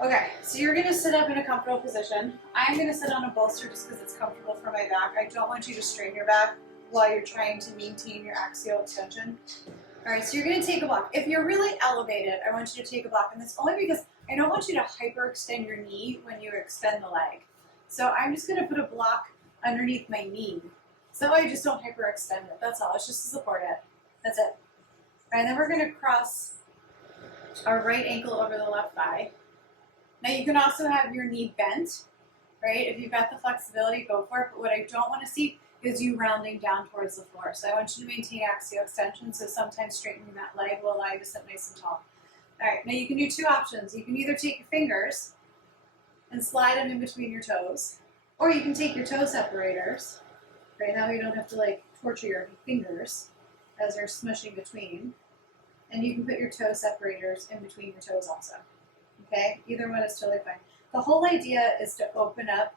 Okay, so you're gonna sit up in a comfortable position. I'm gonna sit on a bolster just because it's comfortable for my back. I don't want you to strain your back while you're trying to maintain your axial extension. All right, so you're gonna take a block. If you're really elevated, I want you to take a block, and that's only because I don't want you to hyperextend your knee when you extend the leg. So I'm just gonna put a block underneath my knee. So I just don't hyperextend it, that's all. It's just to support it. That's it. All right, and then we're gonna cross our right ankle over the left thigh. Now you can also have your knee bent, right? If you've got the flexibility, go for it. But what I don't want to see is you rounding down towards the floor. So I want you to maintain axial extension. So sometimes straightening that leg will allow you to sit nice and tall. All right, now you can do two options. You can either take your fingers and slide them in between your toes, or you can take your toe separators. Right now you don't have to like torture your fingers as they're smushing between. And you can put your toe separators in between your toes also. Okay, either one is totally fine. The whole idea is to open up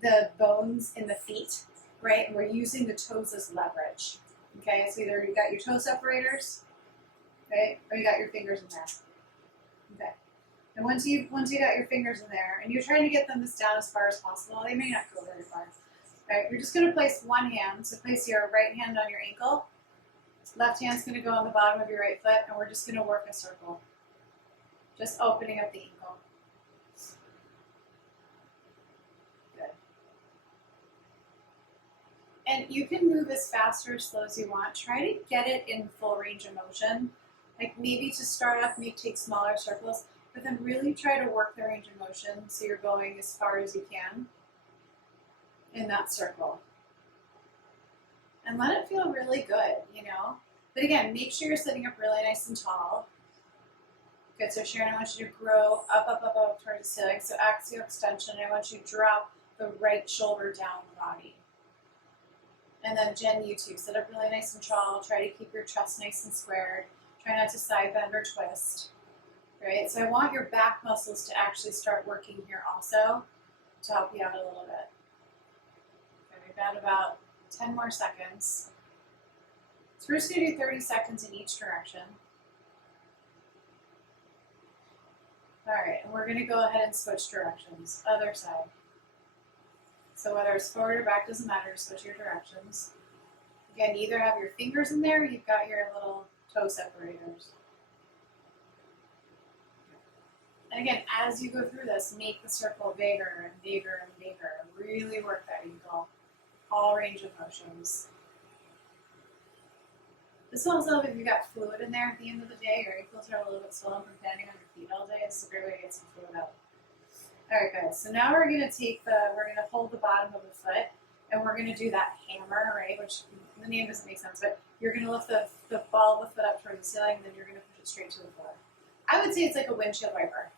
the bones in the feet, right? And we're using the toes as leverage. Okay, so either you got your toe separators, okay, or you got your fingers in there. Okay. And once you got your fingers in there, and you're trying to get them down as far as possible, they may not go very far. All right, you're just going to place one hand. So place your right hand on your ankle. Left hand's going to go on the bottom of your right foot, and we're just going to work a circle. Just opening up the ankle. Good. And you can move as fast or as slow as you want. Try to get it in full range of motion. Like maybe to start off, take smaller circles, but then really try to work the range of motion so you're going as far as you can in that circle. And let it feel really good, you know? But again, make sure you're sitting up really nice and tall. Good, so Sharon, I want you to grow up towards the ceiling. So axial extension, I want you to drop the right shoulder down the body. And then Jen, you too, sit up really nice and tall. Try to keep your chest nice and squared. Try not to side bend or twist. Right, so I want your back muscles to actually start working here also to help you out a little bit. Okay, we've got about 10 more seconds. So we're just going to do 30 seconds in each direction. All right, and we're going to go ahead and switch directions. Other side. So whether it's forward or back, doesn't matter, switch your directions. Again, you either have your fingers in there or you've got your little toe separators. And again, as you go through this, make the circle bigger and bigger and bigger. Really work that ankle. All range of motions. This will help if you've got fluid in there at the end of the day. Your ankles are a little bit swollen from standing on your feet all day. This is a great way to get some fluid out. All right, guys. So now we're going to hold the bottom of the foot, and we're going to do that hammer, right? Which the name doesn't make sense, but you're going to lift the ball of the foot up towards the ceiling, and then you're going to push it straight to the floor. I would say it's like a windshield wiper,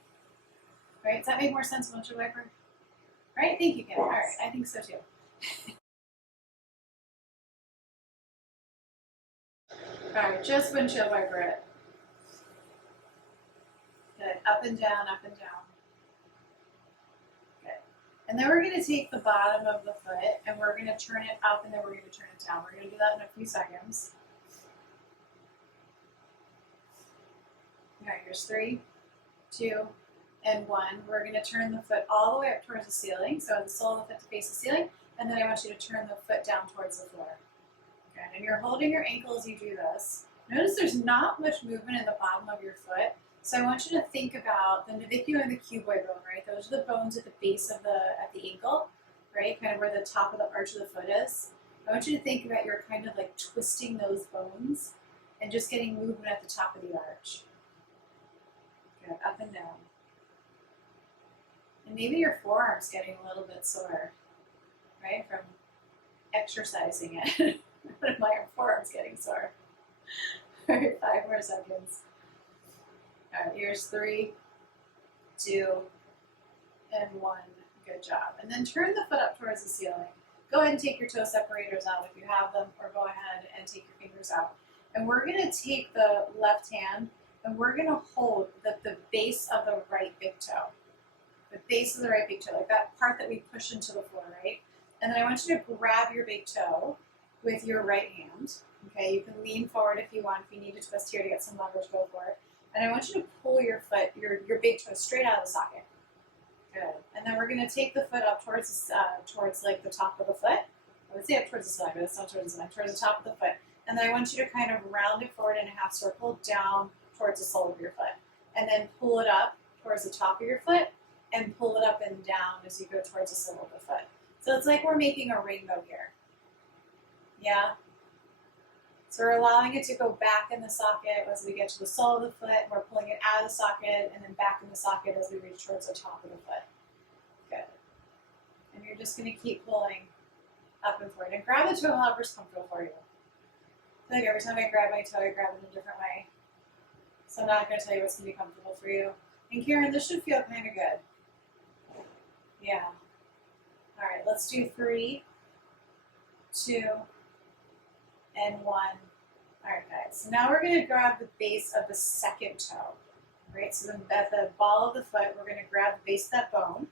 right? Does that make more sense, windshield wiper? Right? Thank you, Ken. All right, I think so too. All right, just windshield wiper it. Good, up and down, up and down. Good. And then we're going to take the bottom of the foot and we're going to turn it up and then we're going to turn it down. We're going to do that in a few seconds. All right, here's 3, 2, and 1. We're going to turn the foot all the way up towards the ceiling. So the sole of the foot to face the ceiling, and then I want you to turn the foot down towards the floor. Good, and you're holding your ankle as you do this. Notice there's not much movement in the bottom of your foot. So I want you to think about the navicular and the cuboid bone, right? Those are the bones at the base of at the ankle, right? Kind of where the top of the arch of the foot is. I want you to think about you're kind of like twisting those bones and just getting movement at the top of the arch. Good, up and down. And maybe your forearm's getting a little bit sore, right? From exercising it. My forearm's getting sore. All right, 5 more seconds. All right, here's 3, 2, and 1. Good job. And then turn the foot up towards the ceiling. Go ahead and take your toe separators out if you have them, or go ahead and take your fingers out. And we're going to take the left hand and we're going to hold the base of the right big toe. The base of the right big toe, like that part that we push into the floor, right? And then I want you to grab your big toe with your right hand. Okay, you can lean forward if you want. If you need to twist here to get some leverage, go for it. And I want you to pull your foot, your big toe straight out of the socket. Good. And then we're going to take the foot up towards like the top of the foot. I would say up towards the side, but it's not towards the side, towards the top of the foot. And then I want you to kind of round it forward in a half circle down towards the sole of your foot. And then pull it up towards the top of your foot and pull it up and down as you go towards the sole of the foot. So it's like we're making a rainbow here. Yeah? So we're allowing it to go back in the socket as we get to the sole of the foot. We're pulling it out of the socket and then back in the socket as we reach towards the top of the foot. Good. And you're just going to keep pulling up and forward. And grab the toe however's comfortable for you. I feel like every time I grab my toe, I grab it in a different way. So I'm not going to tell you what's going to be comfortable for you. And Karen, this should feel kind of good. Yeah. All right, let's do 3, 2, and 1. All right, guys. So now we're going to grab the base of the second toe. Right? So then at the ball of the foot, we're going to grab the base of that bone.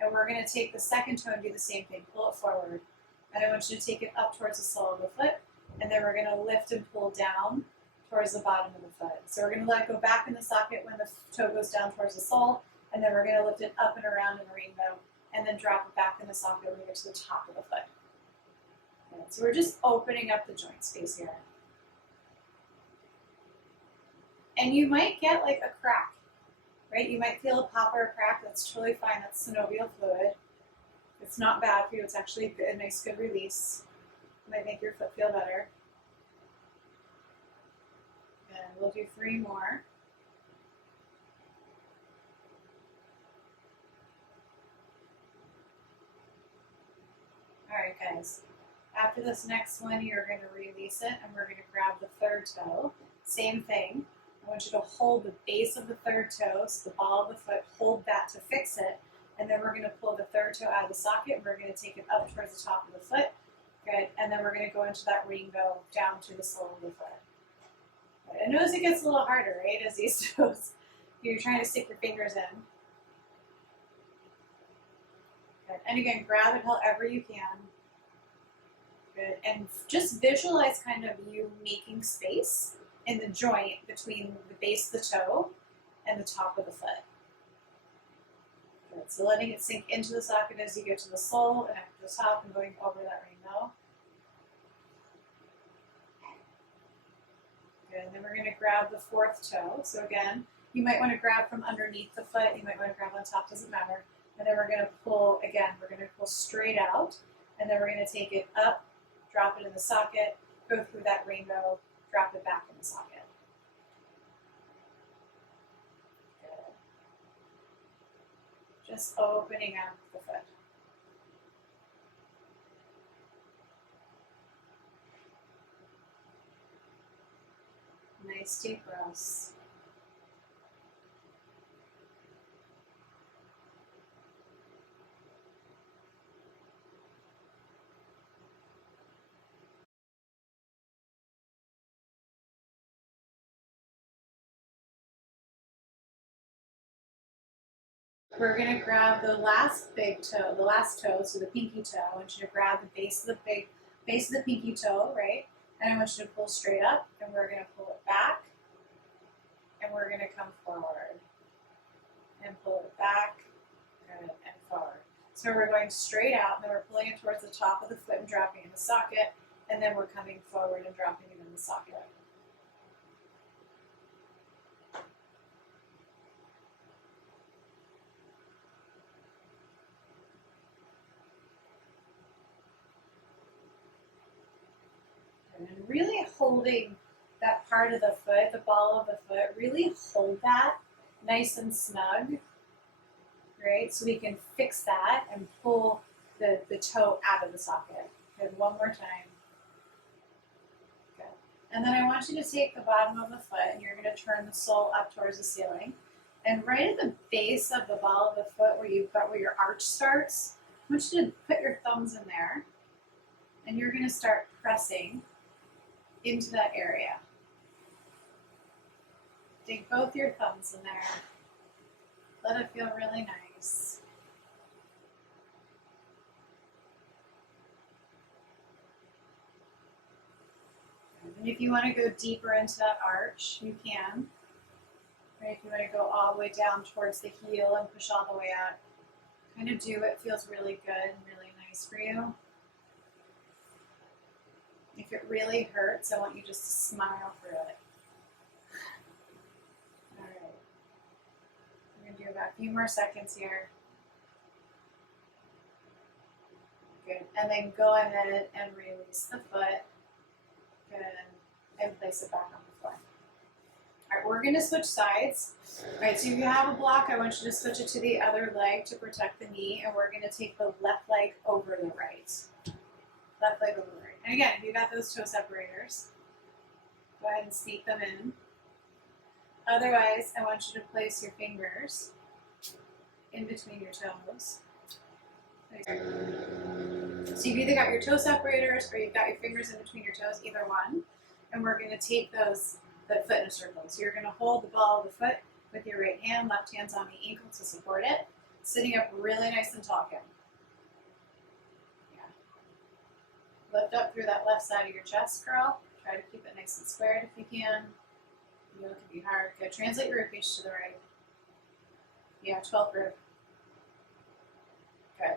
And we're going to take the second toe and do the same thing. Pull it forward. And I want you to take it up towards the sole of the foot. And then we're going to lift and pull down towards the bottom of the foot. So we're going to let it go back in the socket when the toe goes down towards the sole. And then we're going to lift it up and around in a rainbow. And then drop it back in the socket when we get to the top of the foot. Okay, so we're just opening up the joint space here. And you might get like a crack, right? You might feel a pop or a crack. That's totally fine. That's synovial fluid. It's not bad for you. It's actually a nice, good release. It might make your foot feel better. And we'll do 3 more. All right, guys. After this next one, you're going to release it, and we're going to grab the third toe. Same thing. I want you to hold the base of the third toe, so the ball of the foot, hold that to fix it, and then we're going to pull the third toe out of the socket, and we're going to take it up towards the top of the foot. Good. And then we're going to go into that rainbow down to the sole of the foot. Good. I notice it gets a little harder, right, as these toes, you're trying to stick your fingers in. Good. And again, grab it however you can. Good. And just visualize kind of you making space in the joint between the base of the toe and the top of the foot. Good. So letting it sink into the socket as you get to the sole and up to the top and going over that rainbow. Good. And then we're going to grab the fourth toe. So again, you might want to grab from underneath the foot. You might want to grab on top, doesn't matter. And then we're going to pull, again, we're going to pull straight out. And then we're going to take it up, drop it in the socket, go through that rainbow, drop it back in the socket. Good. Just opening up the foot. Nice deep breaths. We're going to grab the last big toe, the last toe, so the pinky toe. I want you to grab the base of the pinky toe, right? And I want you to pull straight up, and we're going to pull it back, and we're going to come forward, and pull it back, good, and forward. So we're going straight out, and then we're pulling it towards the top of the foot and dropping it in the socket, and then we're coming forward and dropping it in the socket. And really holding that part of the foot, the ball of the foot, really hold that nice and snug, right? So we can fix that and pull the toe out of the socket. Good, one more time. Good. And then I want you to take the bottom of the foot and you're going to turn the sole up towards the ceiling. And right at the base of the ball of the foot where your arch starts, I want you to put your thumbs in there and you're going to start pressing into that area. Dig both your thumbs in there. Let it feel really nice. And if you want to go deeper into that arch, you can. Right? If you want to go all the way down towards the heel and push all the way out, Kind of do what feels really good and really nice for you. If it really hurts, I want you just to smile through it. All right. We're going to do about a few more seconds here. Good. And then go ahead and release the foot. Good. And place it back on the floor. All right, we're going to switch sides. All right, so if you have a block, I want you to switch it to the other leg to protect the knee, and we're going to take the left leg over the right. Left leg over the right. And again, if you got those toe separators, go ahead and sneak them in. Otherwise, I want you to place your fingers in between your toes. So you've either got your toe separators or you've got your fingers in between your toes, either one. And we're going to take the foot in a circle. So you're going to hold the ball of the foot with your right hand, left hand's on the ankle to support it. Sitting up really nice and tall, Kim. Yeah. Lift up through that left side of your chest, girl. Try to keep it nice and squared if you can. You know, it can be hard. Good. Translate your ribcage to the right. Yeah, 12th rib. Good.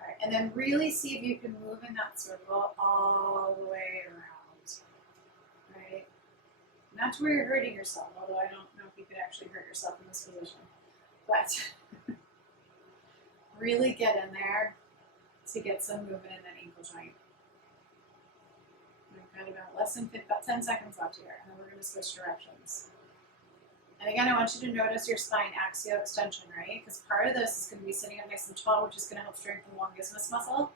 All right, and then really see if you can move in that circle all the way around. Right? Not to where you're hurting yourself, although I don't know if you could actually hurt yourself in this position. But really get in there to get some movement in that ankle joint. We've got about 10 seconds left here, and then we're going to switch directions. And again, I want you to notice your spine axial extension, right? Because part of this is going to be sitting up nice and tall, which is going to help strengthen the longus muscle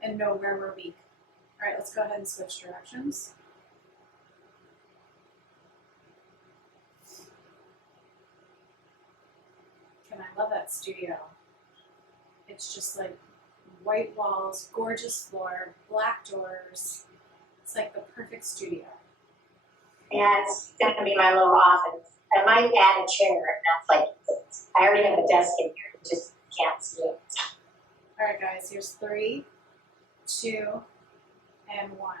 and know where we're weak. All right, let's go ahead and switch directions. And I love that studio. It's just like white walls, gorgeous floor, black doors. It's like the perfect studio. Yeah, it's going to be my little office. I might add a chair, and that's like, I already have a desk in here, you just can't see it. All right, guys, here's 3, 2, and 1. All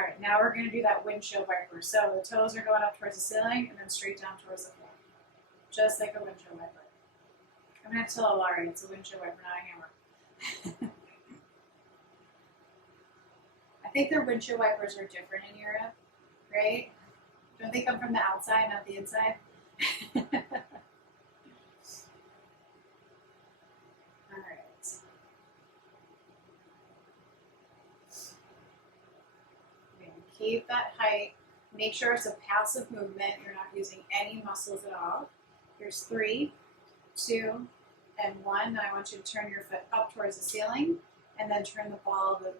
right, now we're going to do that windshield wiper. So the toes are going up towards the ceiling and then straight down towards the floor, just like a windshield wiper. I'm going to have to tell Laurie it's a windshield wiper, not a hammer. I think their windshield wipers are different in Europe, right? Don't they come from the outside, not the inside? All right. Keep that height. Make sure it's a passive movement. You're not using any muscles at all. Here's 3, 2, and 1. Now I want you to turn your foot up towards the ceiling, and then turn the ball, the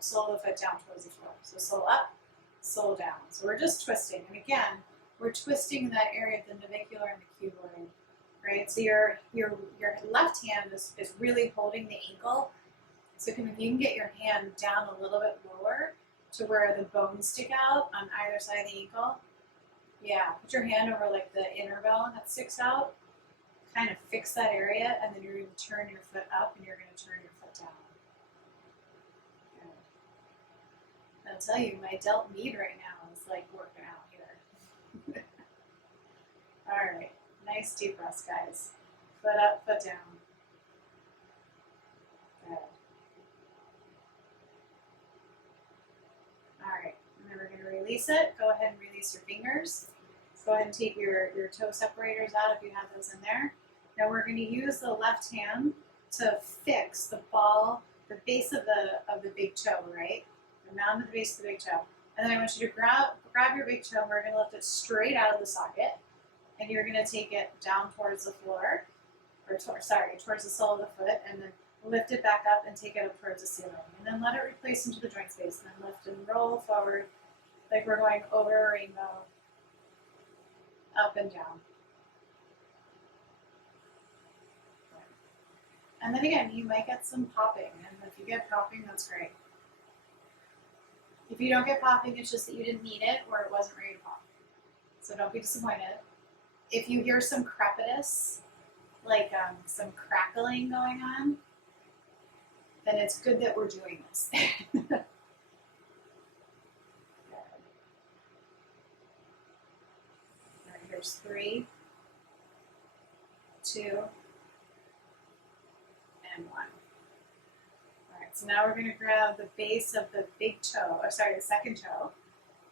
sole of the foot down towards the floor. So sole up, sole down. So we're just twisting. And again, we're twisting that area of the navicular and the cuboid, right? So your left hand is really holding the ankle. So if you can get your hand down a little bit lower to where the bones stick out on either side of the ankle. Yeah, put your hand over like the inner bone that sticks out. Kind of fix that area, and then you're going to turn your foot up and you're going to turn your foot down. Good. I'll tell you, my delt knee right now is like working out here. All right, nice deep breaths, guys. Foot up, foot down. Good. All right, and then we're going to release it. Go ahead and release your fingers. Go ahead and take your toe separators out if you have those in there. Now we're going to use the left hand to fix the ball, the base of the big toe, right? The mound of the base of the big toe. And then I want you to grab your big toe, and we're going to lift it straight out of the socket. And you're going to take it down towards the floor, or towards the sole of the foot, and then lift it back up and take it up towards the ceiling. And then let it replace into the joint space. And then lift and roll forward like we're going over a rainbow. Up and down. And then again, you might get some popping, and if you get popping, that's great. If you don't get popping, it's just that you didn't need it or it wasn't ready to pop. So don't be disappointed. If you hear some crepitus, like some crackling going on, then it's good that we're doing this. All right, here's 3, 2, so now we're going to grab the base of the big toe, or sorry, the second toe.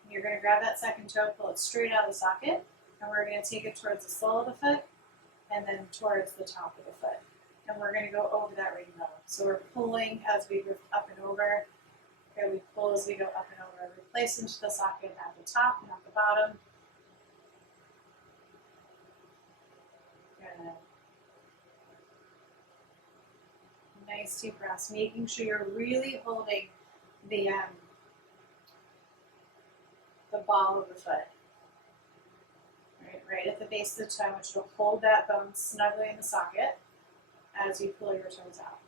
And you're going to grab that second toe, pull it straight out of the socket, and we're going to take it towards the sole of the foot, and then towards the top of the foot. And we're going to go over that rainbow. So we're pulling as we move up and over. Okay, we pull as we go up and over. We place into the socket at the top and at the bottom. Good. Nice deep breaths, making sure you're really holding the ball of the foot. Right at the base of the toe. I want you to hold that bone snugly in the socket as you pull your toes out.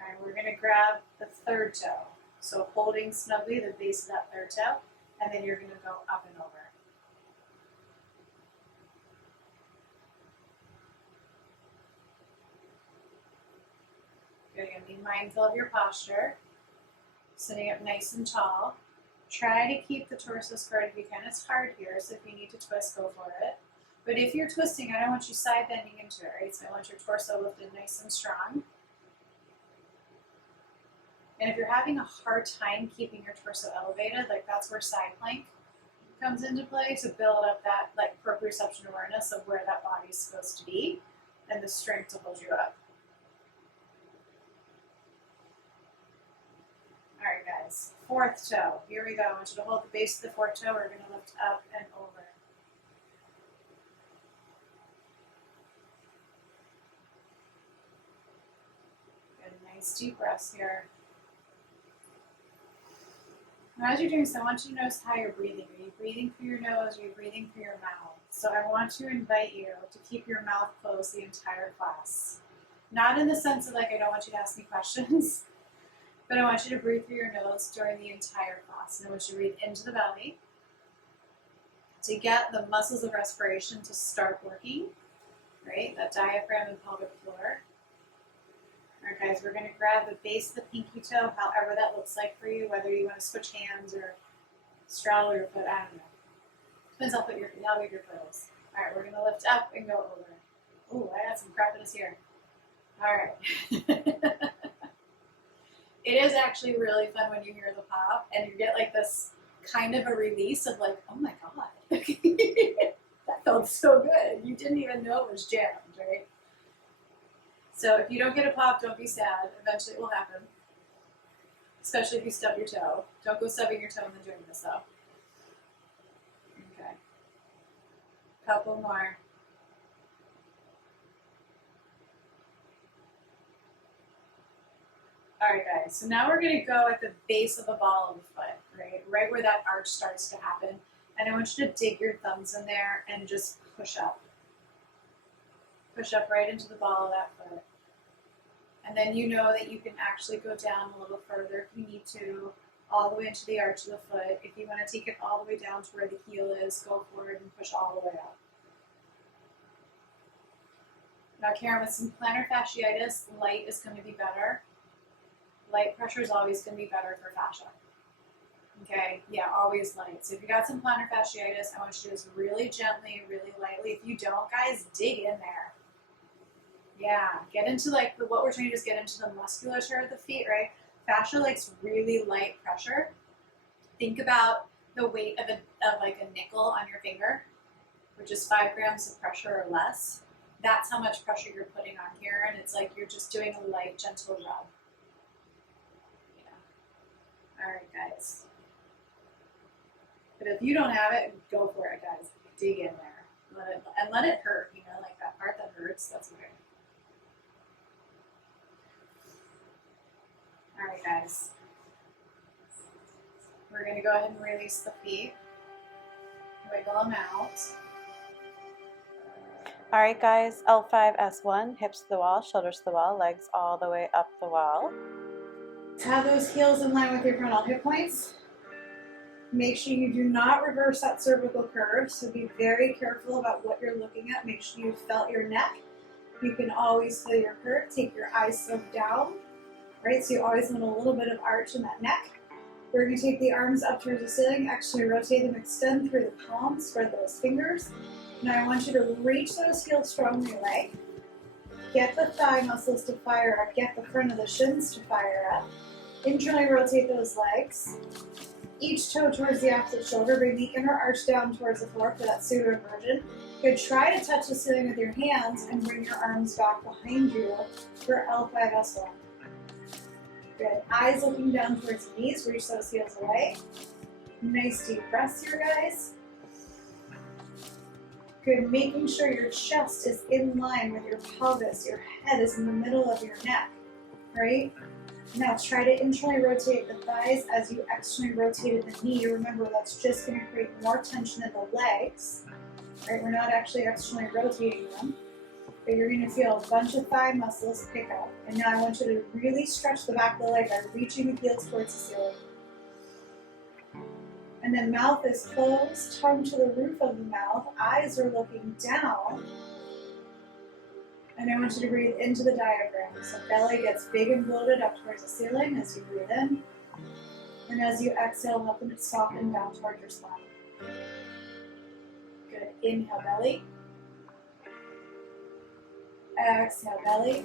All right, we're going to grab the third toe. So holding snugly the base of that third toe, and then you're going to go up and over. Good, again, be mindful of your posture. Sitting up nice and tall. Try to keep the torso squared if you can. It's hard here, so if you need to twist, go for it. But if you're twisting, I don't want you side bending into it, right? So I want your torso lifted nice and strong. And if you're having a hard time keeping your torso elevated, like that's where side plank comes into play to build up that like proprioception awareness of where that body is supposed to be and the strength to hold you up. All right, guys, fourth toe. Here we go. I want you to hold the base of the fourth toe. We're going to lift up and over. Good, nice deep breaths here. Now, as you're doing so, I want you to notice how you're breathing. Are you breathing through your nose? Are you breathing through your mouth? So I want to invite you to keep your mouth closed the entire class. Not in the sense of like I don't want you to ask me questions. But I want you to breathe through your nose during the entire class. And I want you to breathe into the belly to get the muscles of respiration to start working, right? That diaphragm and pelvic floor. All right, guys, we're going to grab the base of the pinky toe, however that looks like for you, whether you want to switch hands or straddle your foot, I don't know. Depends how big your foot is. All right, we're going to lift up and go over. Ooh, I got some crepiness here. All right. It is actually really fun when you hear the pop and you get like this kind of a release of like, oh my God, that felt so good. You didn't even know it was jammed, right? So if you don't get a pop, don't be sad. Eventually it will happen, especially if you stub your toe. Don't go stubbing your toe and then doing this though. Okay, couple more. All right, guys, so now we're going to go at the base of the ball of the foot, right where that arch starts to happen. And I want you to dig your thumbs in there and just push up. Push up right into the ball of that foot. And then you know that you can actually go down a little further if you need to, all the way into the arch of the foot. If you want to take it all the way down to where the heel is, go forward and push all the way up. Now, Karen, with some plantar fasciitis, light is going to be better. Light pressure is always going to be better for fascia. Okay, yeah, always light. So if you got some plantar fasciitis, I want you to do this really gently, really lightly. If you don't, guys, dig in there. Yeah, get into like what we're trying to do is get into the musculature of the feet, right? Fascia likes really light pressure. Think about the weight of like a nickel on your finger, which is 5 grams of pressure or less. That's how much pressure you're putting on here, and it's like you're just doing a light, gentle rub. Yeah. All right, guys. But if you don't have it, go for it, guys. Dig in there. Let it hurt, you know, like that part that hurts, that's okay. All right, guys. We're going to go ahead and release the feet. Wiggle them out. All right, guys, L5-S1, hips to the wall, shoulders to the wall, legs all the way up the wall. Have those heels in line with your frontal hip points. Make sure you do not reverse that cervical curve, so be very careful about what you're looking at. Make sure you felt your neck. You can always feel your curve. Take your eyes so down, right? So you always want a little bit of arch in that neck. We're going to take the arms up towards the ceiling, actually rotate them, extend through the palms, spread those fingers. Now I want you to reach those heels strongly away. Get the thigh muscles to fire up. Get the front of the shins to fire up. Internally rotate those legs. Each toe towards the opposite shoulder. Bring the inner arch down towards the floor for that pseudo inversion. Good. Try to touch the ceiling with your hands and bring your arms back behind you for L5-S1. Good. Eyes looking down towards the knees. Reach those heels away. Nice deep breaths here, guys. Good. Making sure your chest is in line with your pelvis. Your head is in the middle of your neck, right? Now try to internally rotate the thighs as you externally rotated the knee. Remember, that's just going to create more tension in the legs, right? We're not actually externally rotating them, but you're going to feel a bunch of thigh muscles pick up. And now I want you to really stretch the back of the leg by reaching the heels towards the ceiling. And then mouth is closed, tongue to the roof of the mouth, eyes are looking down. And I want you to breathe into the diaphragm. So belly gets big and bloated up towards the ceiling as you breathe in. And as you exhale, let them soften down toward your spine. Good. Inhale, belly. Exhale, belly.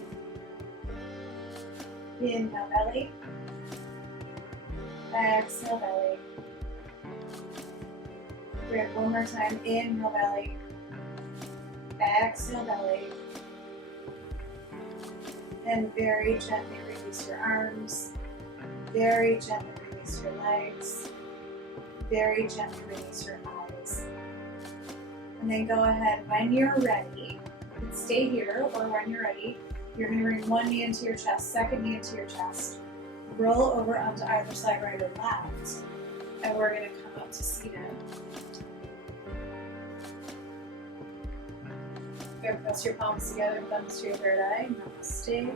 Inhale, belly. Exhale, belly. Good. One more time. Inhale, belly. Exhale, belly. And very gently release your arms. Very gently release your legs. Very gently release your eyes. And then go ahead when you're ready. You can stay here, or when you're ready, you're going to bring one knee into your chest, second knee into your chest. Roll over onto either side, right or left. And we're going to come up to seated. Good. Press your palms together, thumbs to your third eye. Namaste.